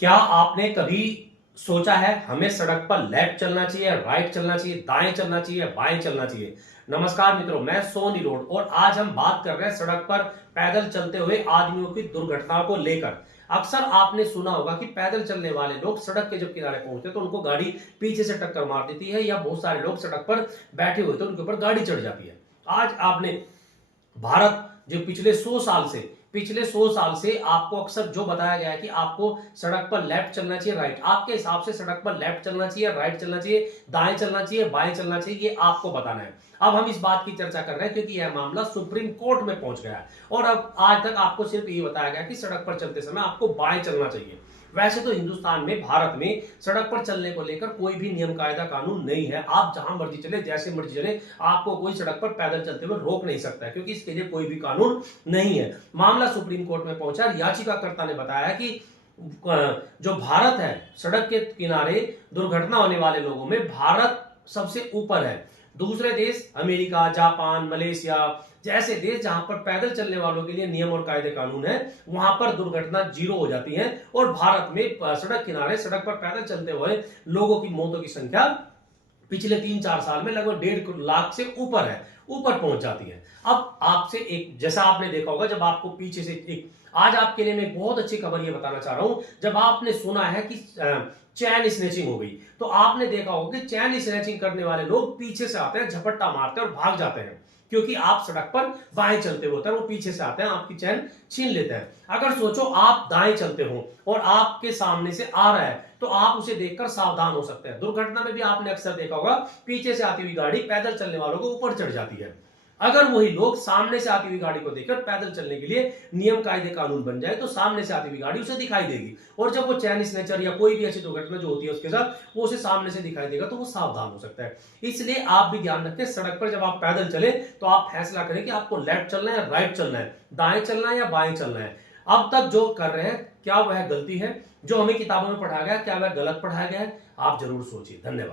क्या आपने कभी सोचा है हमें सड़क पर लेफ्ट चलना चाहिए, राइट चलना चाहिए, दाएं चलना चाहिए, बाएं चलना चाहिए? नमस्कार मित्रों, मैं सोनी रोड और आज हम बात कर रहे हैं सड़क पर पैदल चलते हुए आदमियों की दुर्घटनाओं को लेकर। अक्सर आपने सुना होगा कि पैदल चलने वाले लोग सड़क के जब किनारे पहुंचते तो उनको गाड़ी पीछे से टक्कर मार देती है, या बहुत सारे लोग सड़क पर बैठे हुए तो उनके ऊपर गाड़ी चढ़ जाती है। आज आपने भारत जो पिछले 100 साल से आपको अक्सर जो बताया गया है कि आपको सड़क पर लेफ्ट चलना चाहिए, राइट, आपके हिसाब से सड़क पर लेफ्ट चलना चाहिए, राइट चलना चाहिए, दाएं चलना चाहिए, बाएं चलना चाहिए, ये आपको बताना है। अब हम इस बात की चर्चा कर रहे हैं क्योंकि यह मामला सुप्रीम कोर्ट में पहुंच गया है और अब आज तक आपको सिर्फ ये बताया गया कि सड़क पर चलते समय आपको बाएं चलना चाहिए। वैसे तो हिंदुस्तान में, भारत में सड़क पर चलने को लेकर कोई भी नियम कायदा कानून नहीं है। आप जहां मर्जी चले, जैसे मर्जी चले, आपको कोई सड़क पर पैदल चलते हुए रोक नहीं सकता है क्योंकि इसके लिए कोई भी कानून नहीं है। मामला सुप्रीम कोर्ट में पहुंचा। याचिकाकर्ता ने बताया कि जो भारत है, सड़क के किनारे दुर्घटना होने वाले लोगों में भारत सबसे ऊपर है। दूसरे देश अमेरिका, जापान, मलेशिया जैसे देश जहां पर पैदल चलने वालों के लिए नियम और कायदे कानून है, वहां पर दुर्घटना जीरो हो जाती है। और भारत में सड़क किनारे, सड़क पर पैदल चलते हुए लोगों की मौतों की संख्या पिछले 3-4 साल में लगभग 1.5 लाख से ऊपर है, ऊपर पहुंच जाती है। अब आपसे एक, जैसा आपने देखा होगा, जब आपको पीछे से एक, आज आपके लिए मैं एक बहुत अच्छी खबर ये बताना चाह रहा हूं। जब आपने सुना है कि चैन स्नैचिंग हो गई, तो आपने देखा होगा कि चैन स्नैचिंग करने वाले लोग पीछे से आते हैं, झपट्टा मारते हैं और भाग जाते हैं क्योंकि आप सड़क पर बाएं चलते होते हैं, वो पीछे से आते हैं, आपकी चैन छीन लेते हैं। अगर सोचो आप दाएं चलते हो और आपके सामने से आ रहा है, तो आप उसे देखकर सावधान हो सकते हैं। दुर्घटना में भी आपने अक्सर देखा होगा, पीछे से आती हुई गाड़ी पैदल चलने वालों को ऊपर चढ़ जाती है। अगर वही लोग सामने से आती हुई गाड़ी को देखकर पैदल चलने के लिए नियम कायदे कानून बन जाए, तो सामने से आती हुई गाड़ी उसे दिखाई देगी और जब वो चैन स्नैचर या कोई भी ऐसी दुर्घटना जो होती है उसके साथ, वो उसे सामने से दिखाई देगा तो वो सावधान हो सकता है। इसलिए आप भी ध्यान रखें, सड़क पर जब आप पैदल चले तो आप फैसला करें कि आपको लेफ्ट चलना है या राइट चलना है, दाएं चलना है या बाएं चलना है। अब तक जो कर रहे हैं, क्या वह गलती है? जो हमें किताबों में पढ़ाया गया, क्या वह गलत पढ़ाया गया है? आप जरूर सोचिए। धन्यवाद।